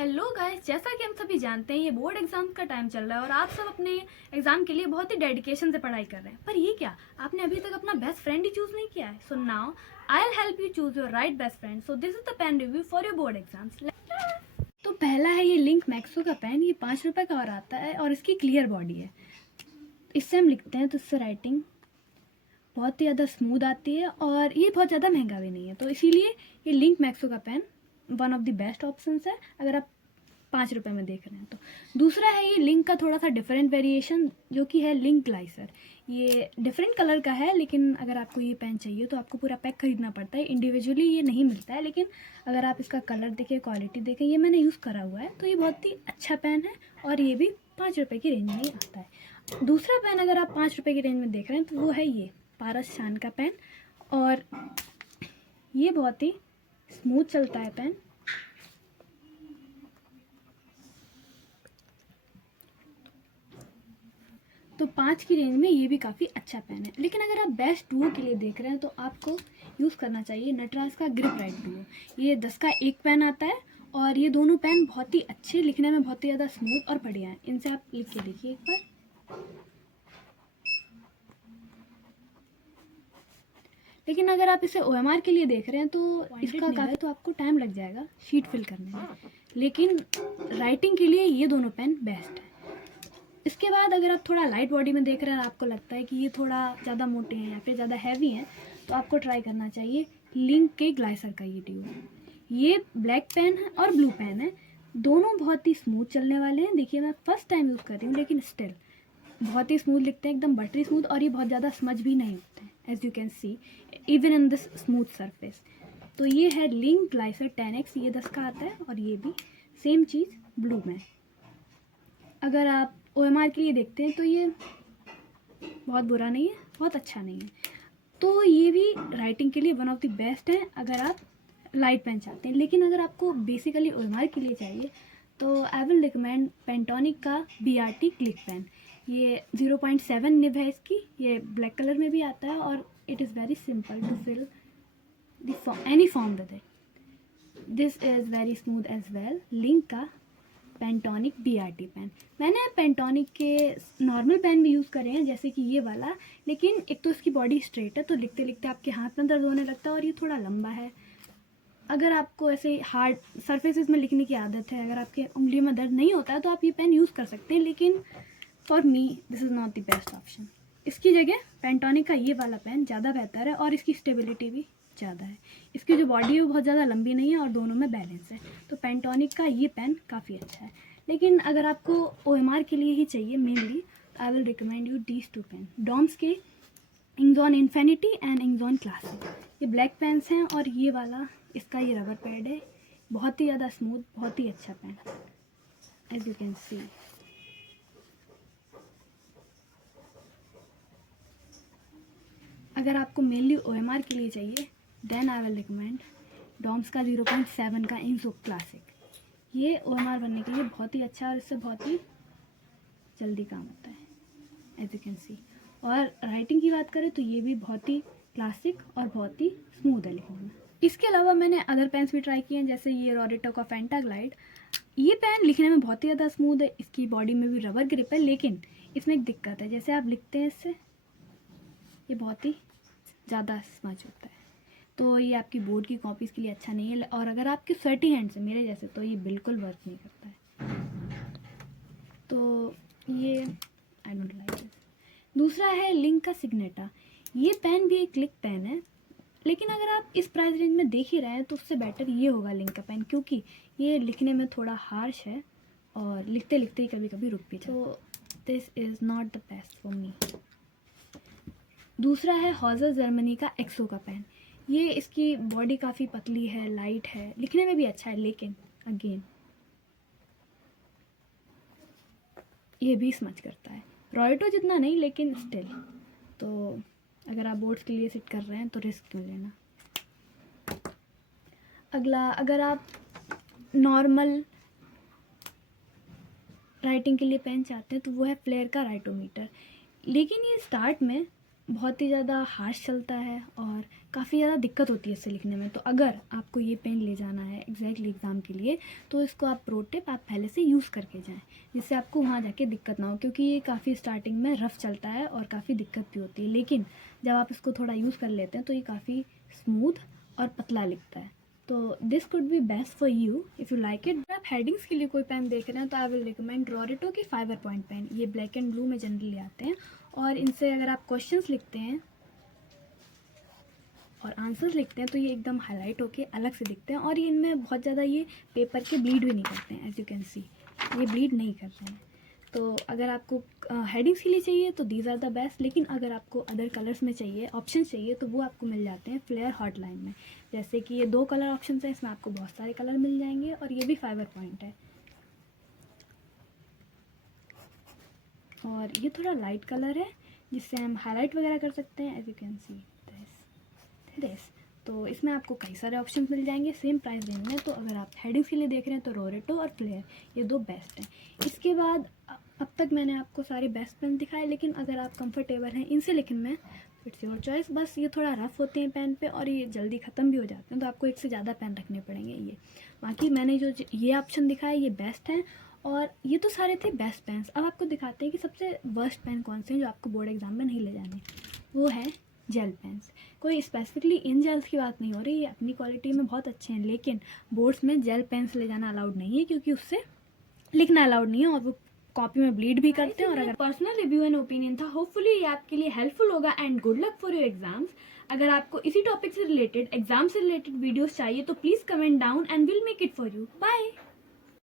Hello guys, जैसा कि हम सभी जानते हैं ये बोर्ड एग्जाम का टाइम चल रहा है और आप सब अपने एग्जाम के लिए बहुत ही डेडिकेशन से पढ़ाई कर रहे हैं। पर ये क्या, आपने अभी तक अपना बेस्ट फ्रेंड ही चूज नहीं किया है? So now I will help you choose your right best friend. So this is the pen review for your board exams. तो पहला है ये लिंक मैक्सो का पेन। ये 5 रुपये का और आता है और इसकी क्लियर बॉडी है। इससे हम लिखते हैं तो इससे राइटिंग बहुत ही ज़्यादा स्मूथ आती है और ये बहुत ज़्यादा महंगा भी नहीं है, तो इसीलिए ये लिंक मैक्सो का pen one of the best options है अगर आप 5 रुपये में देख रहे हैं तो। दूसरा है ये लिंक का थोड़ा सा डिफरेंट वेरिएशन, जो कि है लिंक ग्लाइसर। ये डिफरेंट कलर का है, लेकिन अगर आपको ये पेन चाहिए तो आपको पूरा पैक खरीदना पड़ता है, इंडिविजुअली ये नहीं मिलता है। लेकिन अगर आप इसका कलर देखें, क्वालिटी देखें, ये मैंने यूज़ करा हुआ है, तो ये बहुत ही अच्छा पेन है और ये भी 5 रुपये की रेंज में ही आता है। दूसरा पेन अगर आप 5 रुपये की रेंज में देख रहे हैं तो वो है ये पारस शान का पेन, और ये बहुत ही स्मूथ चलता है पेन। तो 5 की रेंज में ये भी काफ़ी अच्छा पेन है। लेकिन अगर आप बेस्ट डुओ के लिए देख रहे हैं तो आपको यूज़ करना चाहिए नटराज का ग्रिप राइट डुओ। ये 10 का एक पेन आता है और ये दोनों पेन बहुत ही अच्छे, लिखने में बहुत ही ज़्यादा स्मूथ और बढ़िया है। इनसे आप लिख के देखिए एक बार। लेकिन अगर आप इसे OMR के लिए देख रहे हैं तो इसका काफ़ी, तो आपको टाइम लग जाएगा शीट फिल करने में, लेकिन राइटिंग के लिए ये दोनों पेन बेस्ट है। इसके बाद अगर आप थोड़ा लाइट बॉडी में देख रहे हैं, आपको लगता है कि ये थोड़ा ज़्यादा मोटे हैं या फिर ज़्यादा हैवी हैं, तो आपको ट्राई करना चाहिए लिंक के ग्लाइसर का ये ट्यूब। ये ब्लैक पेन है और ब्लू पेन है, दोनों बहुत ही स्मूथ चलने वाले हैं। देखिए मैं फर्स्ट टाइम यूज़ कर रही हूँ, लेकिन स्टिल बहुत ही स्मूथ लिखते हैं, एकदम बटरी स्मूथ, और ये बहुत ज़्यादा स्मज भी नहीं होते हैं, as you can see even in this smooth surface. तो ये है लिंक ग्लाइसर 10X, ये 10 का आता है, और ये भी सेम चीज़ ब्लू में। अगर आप OMR के लिए देखते हैं तो ये बहुत बुरा नहीं है, बहुत अच्छा नहीं है, तो ये भी राइटिंग के लिए वन ऑफ द बेस्ट है अगर आप लाइट पेन चाहते हैं। लेकिन अगर आपको बेसिकली OMR के लिए चाहिए तो आई विल रिकमेंड पेंटोनिक का BRT क्लिक पेन। ये 0.7 निब है इसकी, ये ब्लैक कलर में भी आता है और it is very simple to fill any form with it. This is very smooth as well. Linc का पेंटोनिक BRT पेन। मैंने पेंटोनिक के नॉर्मल पेन भी यूज़ करे हैं, जैसे कि ये वाला, लेकिन एक तो इसकी बॉडी स्ट्रेट है तो लिखते लिखते आपके हाथ में दर्द होने लगता है, और ये थोड़ा लंबा है। अगर आपको ऐसे हार्ड सरफेसेस में लिखने की आदत है, अगर आपके उंगलियों में दर्द नहीं होता है, तो आप ये पेन यूज़ कर सकते हैं, लेकिन for me this is not the best option. इसकी जगह पेंटोनिक का ये वाला पेन ज़्यादा बेहतर है और इसकी स्टेबिलिटी भी ज़्यादा है। इसकी जो बॉडी है वो बहुत ज़्यादा लंबी नहीं है और दोनों में बैलेंस है, तो पेंटोनिक का ये पेन काफ़ी अच्छा है। लेकिन अगर आपको OMR के लिए ही चाहिए मेनली, तो I will recommend you these two pen, Doms के इंगजॉन इन्फिनिटी एंड इंगजॉन क्लासिक। ये ब्लैक पेन्स हैं और ये वाला इसका ये रबर पैड है, बहुत ही ज़्यादा स्मूथ, बहुत ही अच्छा pen, as you can see. अगर आपको मेनली OMR के लिए चाहिए then I will recommend Doms का 0.7 का इंजो क्लासिक। ये OMR बनने के लिए बहुत ही अच्छा है और इससे बहुत ही जल्दी काम होता है, एज यू कैन सी। और राइटिंग की बात करें तो ये भी बहुत ही क्लासिक और बहुत ही स्मूथ है लिखने में। इसके अलावा मैंने अदर पेन्स भी ट्राई किए हैं, जैसे ये रोरेटो का फेंटा ग्लाइड। ये पेन लिखने में बहुत ही ज़्यादा स्मूथ है, इसकी बॉडी में भी रबर ग्रिप है, लेकिन इसमें एक दिक्कत है, जैसे आप लिखते हैं इससे ये बहुत ही ज़्यादा स्मच होता है, तो ये आपकी बोर्ड की कॉपीज़ के लिए अच्छा नहीं है। और अगर आपके स्वेटी हैंड्स हैं मेरे जैसे, तो ये बिल्कुल वर्क नहीं करता है, तो ये आई डोंट लाइक दिस। दूसरा है लिंक का सिग्नेटा। ये पेन भी एक क्लिक पेन है, लेकिन अगर आप इस प्राइस रेंज में देख ही रहे हैं तो उससे बेटर ये होगा लिंक का पेन, क्योंकि ये लिखने में थोड़ा हार्श है और लिखते लिखते ही कभी कभी रुक भी जाता है, तो this is not the best for me. दूसरा है हॉजर जर्मनी का एक्सो का पेन। ये इसकी बॉडी काफ़ी पतली है, लाइट है, लिखने में भी अच्छा है, लेकिन अगेन ये भी स्मच करता है, रॉयटो जितना नहीं लेकिन स्टिल। तो अगर आप बोर्ड्स के लिए सिट कर रहे हैं तो रिस्क क्यों लेना। अगला, अगर आप नॉर्मल राइटिंग के लिए पेन चाहते हैं तो वो है फ्लेयर का राइटोमीटर। लेकिन ये स्टार्ट में बहुत ही ज़्यादा हार्श चलता है और काफ़ी ज़्यादा दिक्कत होती है इससे लिखने में। तो अगर आपको ये पेन ले जाना है एग्जैक्टली एग्ज़ाम के लिए, तो इसको आप प्रो टिप आप पहले से यूज़ करके जाएं, जिससे आपको वहाँ जाके दिक्कत ना हो, क्योंकि ये काफ़ी स्टार्टिंग में रफ़ चलता है और काफ़ी दिक्कत भी होती है। लेकिन जब आप इसको थोड़ा यूज़ कर लेते हैं तो ये काफ़ी स्मूथ और पतला लिखता है। तो this could be best for you if you like it. अगर आप हेडिंग्स के लिए कोई पेन देख रहे हैं तो आई विल रिकमेंड रोरेटो की फाइबर पॉइंट पेन। ये ब्लैक एंड ब्लू में जनरली आते हैं और इनसे अगर आप क्वेश्चंस लिखते हैं और आंसर्स लिखते हैं तो ये एकदम हाईलाइट होके अलग से दिखते हैं और ये इनमें बहुत ज़्यादा ये पेपर के ब्लीड भी नहीं करते हैं। एज यू कैन सी ये ब्लीड नहीं करते हैं। तो अगर आपको हेडिंग्स के लिए चाहिए तो दीज आर द बेस्ट। लेकिन अगर आपको अदर कलर्स में चाहिए, ऑप्शन चाहिए, तो वो आपको मिल जाते हैं फ्लेयर हॉटलाइन में। जैसे कि ये 2 कलर ऑप्शन हैं, इसमें आपको बहुत सारे कलर मिल जाएंगे और ये भी फाइबर पॉइंट है और ये थोड़ा लाइट कलर है जिससे हम हाईलाइट वगैरह कर सकते हैं। As you can see this. तो इसमें आपको कई सारे ऑप्शन मिल जाएंगे सेम प्राइस रेंज में। तो अगर आप हेडिंग्स के लिए देख रहे हैं तो रोरेटो और फ्लेयर ये 2 बेस्ट हैं। इसके बाद अब तक मैंने आपको सारे बेस्ट पेन दिखाए, लेकिन अगर आप कंफर्टेबल हैं इनसे लिखने में, इट्स योर चॉइस। बस ये थोड़ा रफ होते हैं पेन पे और ये जल्दी ख़त्म भी हो जाते हैं, तो आपको एक से ज़्यादा पेन रखने पड़ेंगे। ये बाकी मैंने जो ये ऑप्शन दिखाए ये बेस्ट हैं और ये तो सारे थे बेस्ट पेन्स। अब आपको दिखाते हैं कि सबसे वर्स्ट पेन कौन से हैं जो आपको बोर्ड एग्जाम में नहीं ले जाने। वो है जेल पेन्स। कोई स्पेसिफिकली इन जेल्स की बात नहीं हो रही, ये अपनी क्वालिटी में बहुत अच्छे हैं, लेकिन बोर्ड्स में जेल पेन्स ले जाना अलाउड नहीं है क्योंकि उससे लिखना अलाउड नहीं है और वो कॉपी में ब्लीड भी करते हैं। और अगर पर्सनल रिव्यू एंड ओपिनियन था, होपफुली ये आपके लिए हेल्पफुल होगा and good luck for your exams. अगर आपको इसी टॉपिक से रिलेटेड, एग्जाम से रिलेटेड वीडियोस चाहिए तो please comment down and will make it for you. Bye.